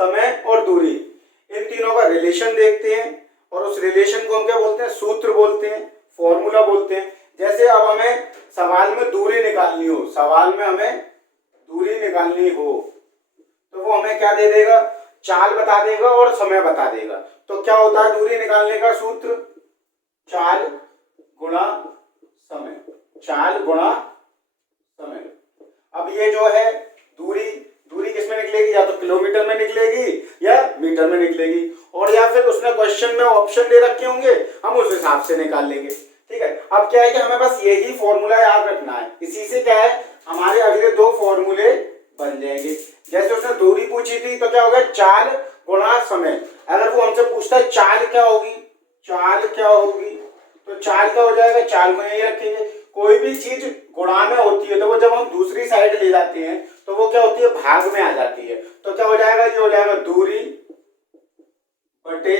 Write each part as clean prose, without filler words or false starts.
समय और दूरी, इन तीनों का रिलेशन देखते हैं और उस रिलेशन को हम क्या बोलते हैं, सूत्र बोलते हैं, फॉर्मूला बोलते हैं। जैसे अब हमें सवाल में दूरी निकालनी हो, सवाल में हमें दूरी निकालनी हो तो वो हमें क्या दे देगा, चाल बता देगा और समय बता देगा। तो क्या होता है दूरी निकालने का सूत्र, चाल गुणा समय, चाल गुणा समय। अब ये जो है दूरी, दूरी किसमें निकलेगी, या तो किलोमीटर में निकलेगी या मीटर में निकलेगी, और या फिर उसने क्वेश्चन में ऑप्शन दे रखे होंगे, हम उस हिसाब से निकाल लेंगे। ठीक है, अब क्या है कि हमें बस यही फॉर्मूला याद रखना है, इसी से क्या है हमारे अगले दो फॉर्मूले बन जाएंगे। जैसे उसने दूरी पूछी थी तो क्या होगा, चाल गुणा समय। अगर वो हमसे पूछता है चाल क्या होगी, चाल क्या होगी, तो चाल क्या हो जाएगा, चाल को यही रखेंगे। कोई भी चीज गुणा में होती है तो वो जब हम दूसरी साइड ले जाते हैं तो वो क्या होती है, भाग में आ जाती है। तो क्या हो जाएगा, ये हो जाएगा दूरी बटे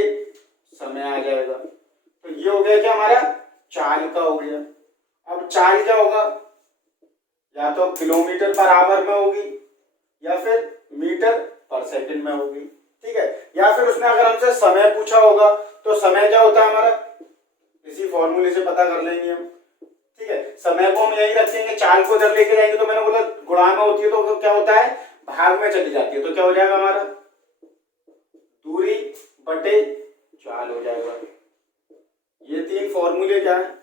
समय आ जाएगा। तो ये हो गया क्या हमारा, चाल का हो गया। अब चाल क्या होगा, या तो किलोमीटर पर आवर में होगी या फिर मीटर पर सेकंड में होगी। ठीक है, या फिर उसने अगर हमसे समय पूछा होगा तो समय क्या होता है हमारा, इसी फॉर्मूले से पता कर लेंगे हम। ठीक है, समय को हम यही रखेंगे, चाल को इधर लेके जाएंगे तो मैंने बोला गुणा में होती है तो क्या होता है, भाग में चली जाती है। तो क्या हो जाएगा हमारा, दूरी बटे चाल हो जाएगा। ये तीन फॉर्मूले क्या है,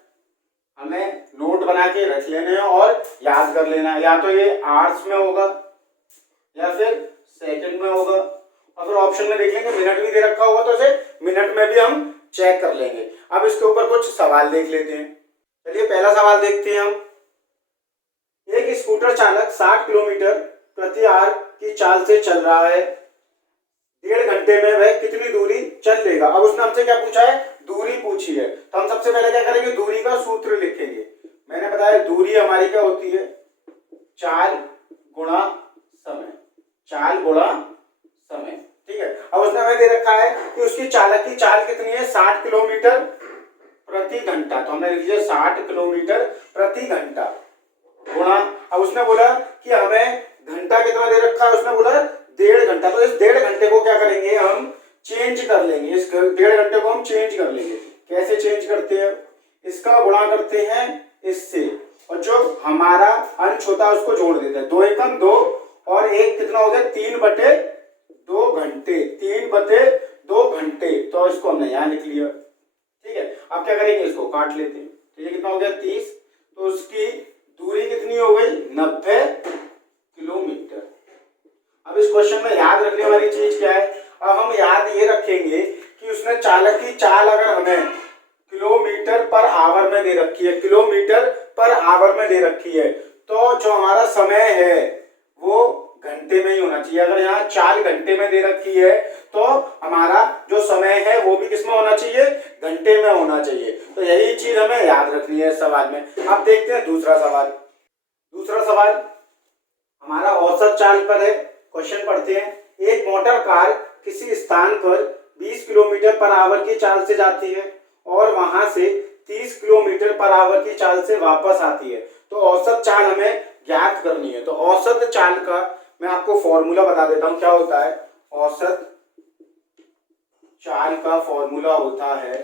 हमें नोट बना के रख लेने हैं और याद कर लेना है। या तो ये आवर्स में होगा या फिर सेकंड में होगा, और फिर ऑप्शन में देख लेंगे मिनट भी दे रखा होगा तो इसे मिनट में भी हम चेक कर लेंगे। अब इसके ऊपर कुछ सवाल देख लेते हैं। चलिए पहला सवाल देखते हैं हम। एक स्कूटर चालक 60 किलोमीटर प्रति आवर की चाल से चल रहा है, 1.5 घंटे में वह कितनी दूरी चल लेगा। अब उसने हमसे क्या पूछा है, दूरी पूछी है, तो हम सबसे पहले क्या करेंगे, दूरी का सूत्र लिखेंगे। मैंने बताया दूरी हमारी क्या होती है, चाल गुणा समय, चाल गुणा समय। ठीक है, अब उसने हमें दे रखा है कि उसकी चालक की चाल कितनी है, 60 किलोमीटर प्रति घंटा। तो हमने लिख दिया 60 किलोमीटर प्रति घंटा गुणा, अब उसने बोला कि हमें घंटा कितना दे रखा है, उसने बोला 1.5 घंटा। तो इस 1.5 घंटे को क्या करेंगे, हम चेंज कर लेंगे, इस 1.5 घंटे को हम चेंज कर लेंगे। कैसे चेंज करते हैं, इसका गुणा करते हैं इससे, और जो हमारा अंश होता है उसको जोड़ देते हैं। 2 एकम 2 और 1 कितना हो गया, 3/2 घंटे, 3/2 घंटे। तो इसको हमने यहाँ लिख लिया। ठीक है, अब क्या करेंगे, इसको काट लेते हैं। तो ये कितना हो गया 30, तो उसकी दूरी कितनी हो गई, 90 किलोमीटर। अब इस क्वेश्चन में याद रखने वाली चीज क्या है, अब हम याद ये रखेंगे कि उसने चालक की चाल अगर हमें किलोमीटर पर आवर में दे रखी है, किलोमीटर पर आवर में दे रखी है, तो जो हमारा समय है वो घंटे में ही होना चाहिए। अगर यहाँ चाल घंटे में दे रखी है तो हमारा जो समय है वो भी किसमें होना चाहिए, घंटे में होना चाहिए। तो यही चीज हमें याद रखनी है इस सवाल में। अब देखते हैं दूसरा सवाल। दूसरा सवाल हमारा औसत चाल पर है। क्वेश्चन पढ़ते हैं। एक मोटर कार किसी स्थान पर 20 किलोमीटर पर आवर की चाल से जाती है और वहां से 30 किलोमीटर पर आवर की चाल से वापस आती है, तो औसत चाल हमें ज्ञात करनी है। तो औसत चाल का मैं आपको फॉर्मूला बता देता हूं क्या होता है। औसत चाल का फॉर्मूला होता है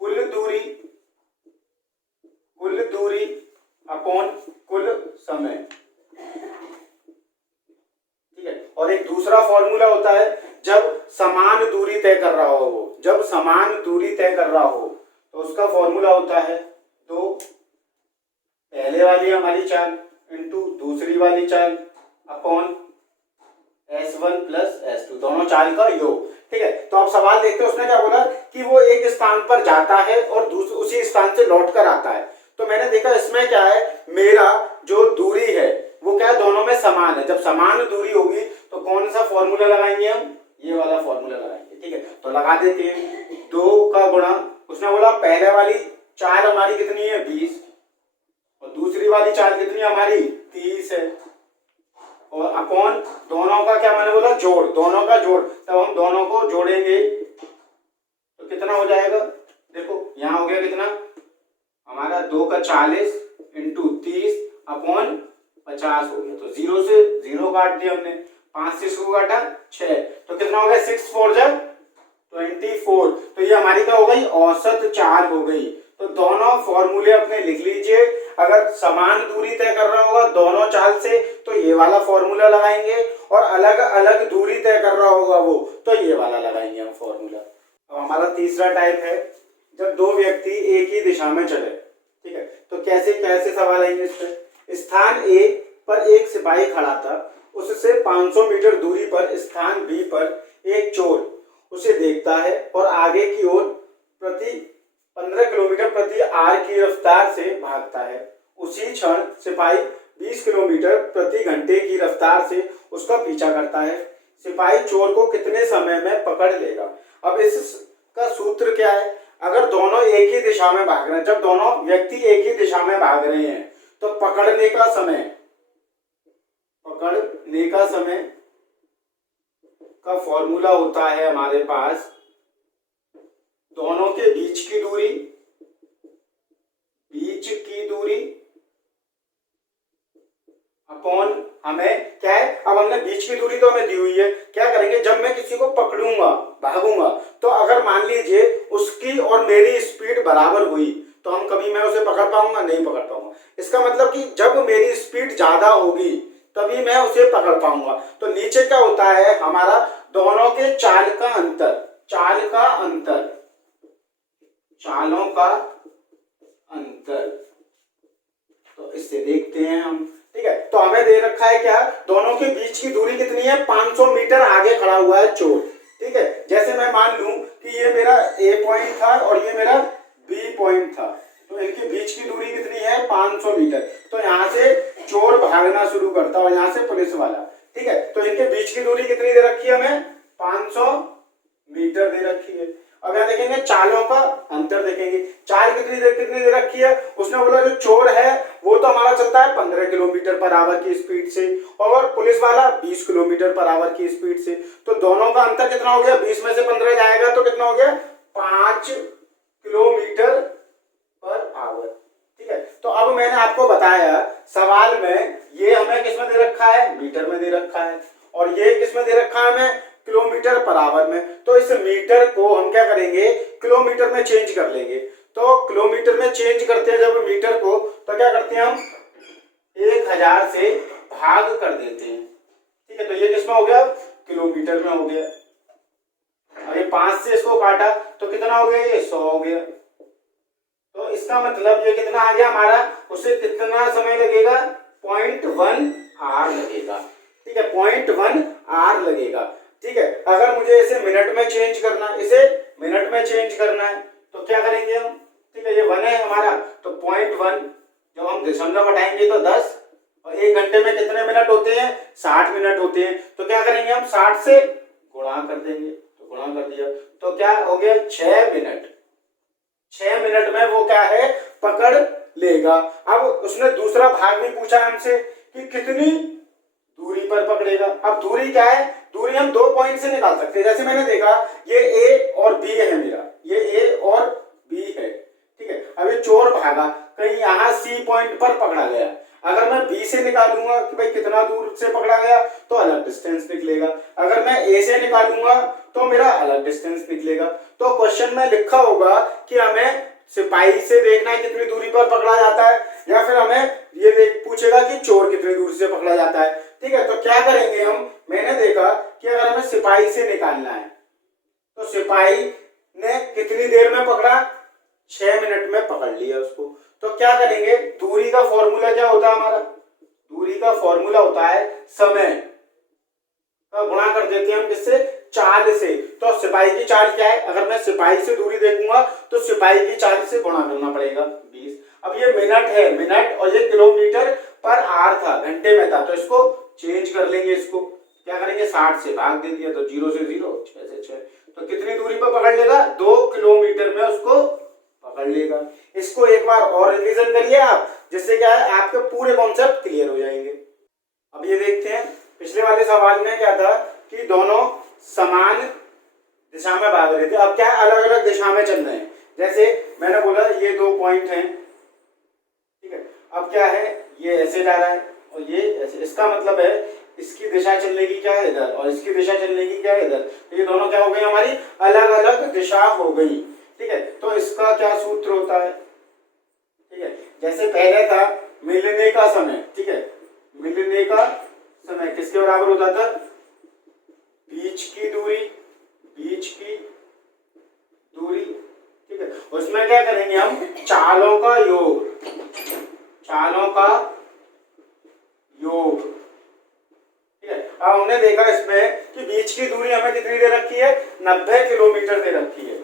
कुल दूरी अपॉन कुल समय। ठीक है, और एक दूसरा फॉर्मूला होता है जब समान दूरी तय कर रहा हो वो, जब समान दूरी तय कर रहा हो तो उसका फॉर्मूला होता है 2 पहले वाली हमारी चाल इंटू दूसरी वाली चाल अपॉन S1 प्लस S2, दोनों चाल का योग। ठीक है, तो अब सवाल देखते हैं उसने क्या बोला कि वो एक स्थान पर जाता है और उसी स्थान से लौट कर आता है। तो मैंने देखा इसमें क्या है, मेरा जो दूरी है वो क्या है, दोनों में समान है। जब समान दूरी होगी तो कौन सा फॉर्मूला लगाएंगे हम, ये वाला फॉर्मूला लगाएंगे। ठीक है, तो लगा देते हैं 2 का गुणा, उसने बोला पहले वाली चाल हमारी कितनी है 20 और दूसरी वाली चाल कितनी हमारी 30 है, और अपॉन दोनों का क्या मैंने बोला जोड़, दोनों का जोड़। तब हम दोनों को जोड़ेंगे तो कितना हो जाएगा, देखो यहाँ हो गया कितना हमारा 2 का 40 इंटू 30 अपॉन 50 हो गया। तो 0 से 0 काट दिया हमने, 5 से इसको काटा 6, तो कितना हो गया 6 4 जा 24। तो ये हमारी क्या हो गई, औसत चाल हो गई। तो दोनों फॉर्मूले अपने लिख लीजिए। अगर समान दूरी तय कर रहा होगा दोनों चाल से तो ये वाला फॉर्मूला लगाएंगे, और अलग अलग दूरी तय कर रहा होगा वो तो ये वाला लगाएंगे हम फॉर्मूला। अब हमारा तीसरा टाइप है जब दो व्यक्ति एक ही दिशा में चले, ठीक है, तो कैसे कैसे सवाल आएंगे इस पे। स्थान ए पर एक सिपाही खड़ा था, उससे 500 मीटर दूरी पर स्थान बी पर एक चोर उसे देखता है और आगे की ओर प्रति 15 किलोमीटर प्रति आवर की रफ्तार से भागता है। उसी क्षण सिपाही 20 किलोमीटर प्रति घंटे की रफ्तार से उसका पीछा करता है। सिपाही चोर को कितने समय में पकड़ लेगा। अब इसका सूत्र क्या है, अगर दोनों एक ही दिशा में भाग रहे हैं, जब दोनों व्यक्ति एक ही दिशा में भाग रहे हैं तो पकड़ने का समय का फॉर्मूला होता है हमारे पास दोनों के बीच की दूरी अपॉन हमें क्या है, अब हमने बीच की दूरी तो हमें दी हुई है, क्या करेंगे जब मैं किसी को पकड़ूंगा भागूंगा तो अगर मान लीजिए उसकी और मेरी स्पीड बराबर हुई तो हम कभी मैं उसे पकड़ पाऊंगा, नहीं पकड़ पाऊंगा। इसका मतलब कि जब मेरी स्पीड ज्यादा होगी तभी मैं उसे पकड़ पाऊंगा। तो नीचे क्या होता है हमारा दोनों के चालों का अंतर। तो इससे देखते हैं हम, ठीक है। तो हमें दे रखा है क्या, दोनों के बीच की दूरी कितनी है, 500 मीटर आगे खड़ा हुआ है चोर, ठीक है। जैसे मैं मान लूं कि ये मेरा ए पॉइंट था और ये मेरा बी पॉइंट था, तो इनके बीच की दूरी कितनी है 500 मीटर। तो यहाँ से चोर भागना शुरू करता है और यहाँ से पुलिस वाला, ठीक है। तो इनके बीच की दूरी कितनी दे रखी है हमें, 500 मीटर दे रखी है। अब यहाँ देखेंगे चालों का अंतर देखेंगे, चाल कितनी दे रखी है। उसने बोला जो चोर है वो तो हमारा चलता है 15 किलोमीटर पर आवर की स्पीड से और पुलिस वाला 20 किलोमीटर पर आवर की स्पीड से। तो दोनों का अंतर कितना हो गया, 20 में से 15 जाएगा तो कितना हो गया 5 किलोमीटर पर आवर, ठीक है। तो अब मैंने आपको बताया सवाल में ये हमें किस में दे रखा है, मीटर में दे रखा है, और ये किस में दे रखा है हमें, किलोमीटर पर आवर में। तो इस मीटर को हम क्या करेंगे, किलोमीटर में चेंज कर लेंगे। तो किलोमीटर में चेंज करते हैं जब मीटर को, तो क्या करते हैं हम 1000 से भाग कर देते हैं, ठीक है। तो ये किसमें हो गया, किलोमीटर में हो गया। अभी 5 से इसको काटा तो कितना हो गया, ये 100 हो गया। तो इसका मतलब ये कितना आ गया हमारा, उसे कितना समय लगेगा, 0.1 आवर लगेगा, ठीक है, 0.1 आवर लगेगा, ठीक है। अगर मुझे इसे मिनट में चेंज करना, है तो क्या करेंगे हम, ठीक है, ये 1 है हमारा, तो 0.1 जब हम दशमलव बढ़ाएंगे तो 10, और 1 घंटे में कितने मिनट होते हैं, 60 मिनट होते हैं। तो क्या करेंगे हम 60 से गुणा कर देंगे, तो गुणा कर दिया तो क्या हो गया 6 मिनट। 6 मिनट में वो क्या है, पकड़ लेगा। अब उसने दूसरा भाग भी पूछा हमसे कि कितनी दूरी पर पकड़ेगा। अब दूरी क्या है, दूरी हम 2 पॉइंट से निकाल सकते हैं। जैसे मैंने देखा ये ए और बी है मेरा, ये ए और बी है, ठीक है। अब ये चोर भागा कहीं यहाँ सी पॉइंट पर पकड़ा गया, अगर मैं बी से निकालूंगा कि भाई कितना दूर से पकड़ा गया तो अलग डिस्टेंस निकलेगा, अगर मैं ए से निकालूंगा तो मेरा अलग डिस्टेंस निकलेगा। तो क्वेश्चन में लिखा होगा कि हमें सिपाही से देखना है कितनी दूरी पर पकड़ा जाता है, या फिर हमें ये पूछेगा कि चोर कितनी दूरी से पकड़ा जाता है, ठीक है। तो क्या करेंगे हम, मैंने देखा कि अगर हमें सिपाही से निकालना है तो सिपाही ने कितनी देर में पकड़ा, 6 मिनट में पकड़ लिया उसको। तो क्या करेंगे, दूरी का फॉर्मूला क्या होता है हमारा, दूरी का फॉर्मूला होता है समय का गुणा कर देते हैं हम किससे, चाल से। तो सिपाही की चाल क्या है, अगर मैं सिपाही से दूरी देखूंगा तो सिपाही की चाल से गुणा करना पड़ेगा 20। अब ये मिनट है, मिनट, और ये किलोमीटर पर आवर था, घंटे में था, तो इसको चेंज कर लेंगे। इसको क्या करेंगे 60 से भाग दे दिया तो 0 से 0, 6 से 6, तो कितनी दूरी पर पकड़ लेगा, 2 किलोमीटर में उसको पकड़ लेगा। इसको एक बार और रिवीजन करिए आप, जिससे क्या है आपके पूरे कॉन्सेप्ट क्लियर हो जाएंगे। अब ये देखते हैं पिछले वाले सवाल में क्या था कि दोनों समान दिशा में भाग रहे थे, अब क्या अलग अलग दिशा में चल रहे हैं। जैसे मैंने बोला ये 2 पॉइंट हैं, ठीक है। अब क्या है, ये ऐसे जा रहा है और ये ऐसे, इसका मतलब है इसकी दिशा चलने की क्या है इधर, और इसकी दिशा चलने की क्या है इधर। तो ये दोनों क्या हो गई हमारी, अलग अलग दिशा हो गई। ठीक है, तो इसका क्या सूत्र होता है। ठीक है, जैसे पहले था मिलने का समय। ठीक है, मिलने का समय किसके बराबर होता था, बीच की दूरी, बीच की दूरी। ठीक है, उसमें क्या करेंगे हम, चालों का योग, चालों का योग। ठीक है, अब हमने देखा इसमें कि बीच की दूरी हमें कितनी दे रखी है, 90 किलोमीटर दे रखी है।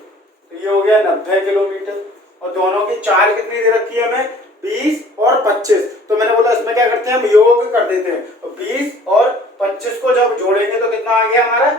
तो ये हो गया 90 किलोमीटर, और दोनों की चाल कितनी दे रखी है हमें, 20 और 25। तो मैंने बोला इसमें क्या करते हैं हम, योग कर देते हैं। तो 20 और 25 को जब जोड़ेंगे तो कितना आ गया हमारा,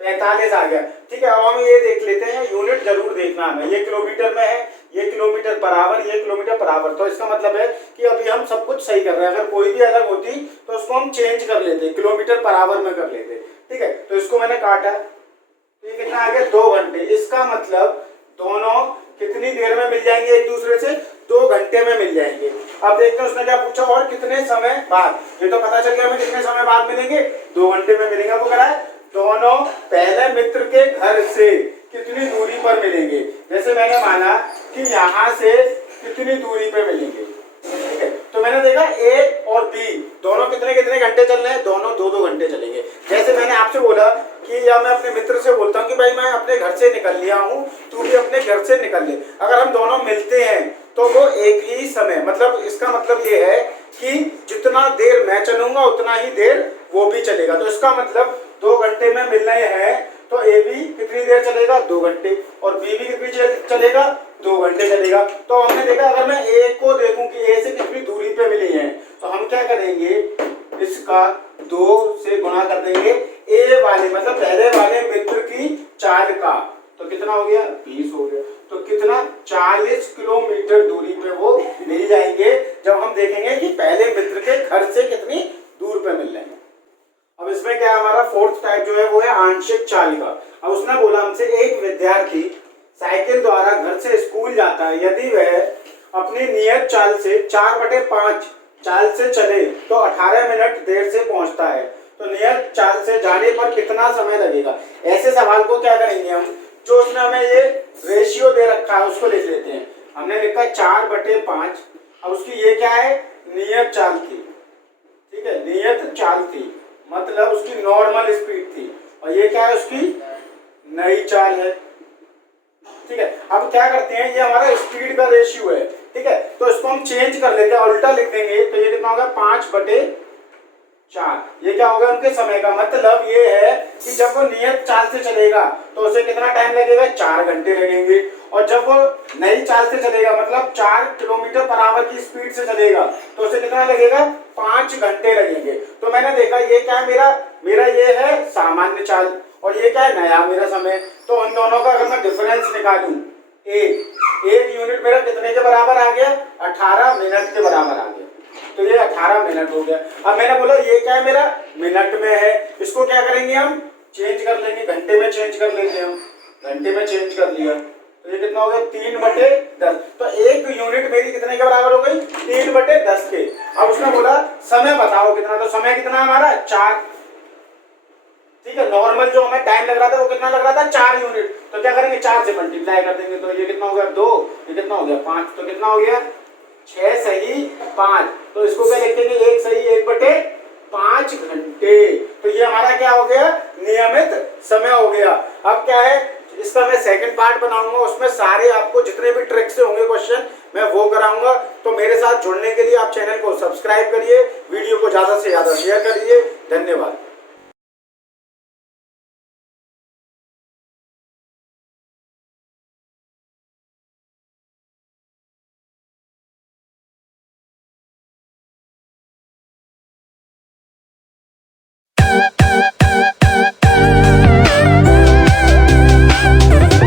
45 आ गया। ठीक है, अब हम ये देख लेते हैं, यूनिट जरूर देखना हमें, ये किलोमीटर में है, ये किलोमीटर पर आवर, ये किलोमीटर पर आवर। तो इसका मतलब है कि अभी हम सब कुछ सही कर रहे हैं। अगर कोई भी अलग होती तो उसको हम चेंज कर लेते, किलोमीटर पर आवर में कर लेते। ठीक है, तो इसको मैंने काटा, तो ये कितना आ गया, 2 घंटे। इसका मतलब दोनों कितनी देर में मिल जाएंगे एक दूसरे से, 2 घंटे में मिल जाएंगे। अब देखते हैं उसने क्या पूछा, और कितने समय बाद। ये तो पता चल गया हमें कितने समय बाद मिलेंगे, 2 घंटे में मिलेंगे। वो कह रहा है दोनों पहले मित्र के घर से कितनी दूरी पर मिलेंगे। जैसे मैंने माना कि यहाँ से कितनी दूरी पे मिलेंगे। ठीक है, तो मैंने देखा ए और बी दोनों कितने कितने घंटे चल रहे हैं, दोनों 2-2 घंटे चलेंगे। जैसे मैंने आपसे बोला कि या मैं अपने मित्र से बोलता हूँ कि भाई मैं अपने घर से निकल लिया हूँ, तू भी अपने घर से निकल ले। अगर हम दोनों मिलते हैं तो वो एक ही समय, मतलब इसका मतलब ये है कि जितना देर मैं चलूंगा उतना ही देर वो भी चलेगा। तो इसका मतलब 2 घंटे में मिल रहे हैं, तो ए भी कितनी देर चलेगा, 2 घंटे, और बी भी कितनी चलेगा, 2 घंटे चलेगा। तो हमने देखा अगर मैं ए को देखूं कि ए से कितनी दूरी पे मिली है, तो हम क्या करेंगे, इसका 2 से गुणा कर देंगे ए वाले, मतलब पहले वाले मित्र की चाल का। तो कितना हो गया, 20 हो गया। तो कितना, 40 किलोमीटर दूरी पे वो मिल जाएंगे जब हम देखेंगे कि पहले मित्र के घर से कितनी दूर पे मिल रहे हैं। अब इसमें क्या है, हमारा 4th टाइप जो है वो है आंशिक चाल का। अब उसने बोला हमसे एक विद्यार्थी साइकिल द्वारा घर से स्कूल जाता है, यदि वह अपनी नियत चाल से 4/5 चाल से चले तो 18 मिनट देर से पहुंचता है। तो नियत चाल से जाने पर कितना समय लगेगा। ऐसे सवाल को क्या करेंगे हम, जो उसने हमें ये रेशियो दे रखा है उसको लिख लेते हैं। हमने लिखा 4/5, अब उसकी ये क्या है, नियत चाल थी। ठीक है, नियत चाल थी मतलब उसकी नॉर्मल स्पीड थी, और ये क्या है, उसकी नई चाल है। ठीक है, अब क्या करते हैं, ये हमारा स्पीड का रेशियो है। ठीक है, तो इसको हम चेंज कर लेते हैं, उल्टा लिख देंगे। तो ये कितना होगा, 5/4। ये क्या होगा, उनके समय का मतलब ये है कि जब वो नियत चाल से चलेगा तो उसे कितना टाइम लगेगा, 4 घंटे लगेंगे। और जब वो नई चाल से चलेगा मतलब 4 किलोमीटर पर आवर की स्पीड से चलेगा तो उसे कितना लगेगा, 5 घंटे लगेंगे। तो मैंने देखा ये क्या है, मेरा ये है सामान्य चाल, और ये क्या है, नया मेरा समय। तो उन दोनों का अगर मैं डिफरेंस निकालूं, एक यूनिट मेरा कितने के बराबर आ गया, 18 मिनट के बराबर आ गया। तो ये 18 मिनट हो गया। अब मैंने बोला ये क्या है, मेरा मिनट में है, इसको क्या करेंगे हम, चेंज कर लेंगे, घंटे में चेंज कर लेते हैं हम। घंटे में चेंज कर लिया तो ये कितना हो गया, 3/10। तो एक यूनिट मेरी कितने के बराबर हो गई, 3/10 के। अब उसने बोला समय बताओ कितना, तो समय कितना हमारा, 4। ठीक है, नॉर्मल जो हमें टाइम लग रहा था वो कितना लग रहा था, 4 यूनिट। तो क्या करेंगे, 4 से मल्टीप्लाई कर देंगे। तो ये कितना हो गया, 2, ये कितना हो गया, 5। तो कितना हो गया, 6 सही 5। तो इसको क्या लिखेंगे, 1 सही 1/5 घंटे। तो ये हमारा क्या हो गया, नियमित समय हो गया। अब क्या है, इसका मैं सेकंड पार्ट बनाऊंगा, उसमें सारे आपको जितने भी ट्रिक्स से होंगे क्वेश्चन मैं वो कराऊंगा। तो मेरे साथ जुड़ने के लिए आप चैनल को सब्सक्राइब करिए, वीडियो को ज्यादा से ज्यादा शेयर करिए। धन्यवाद।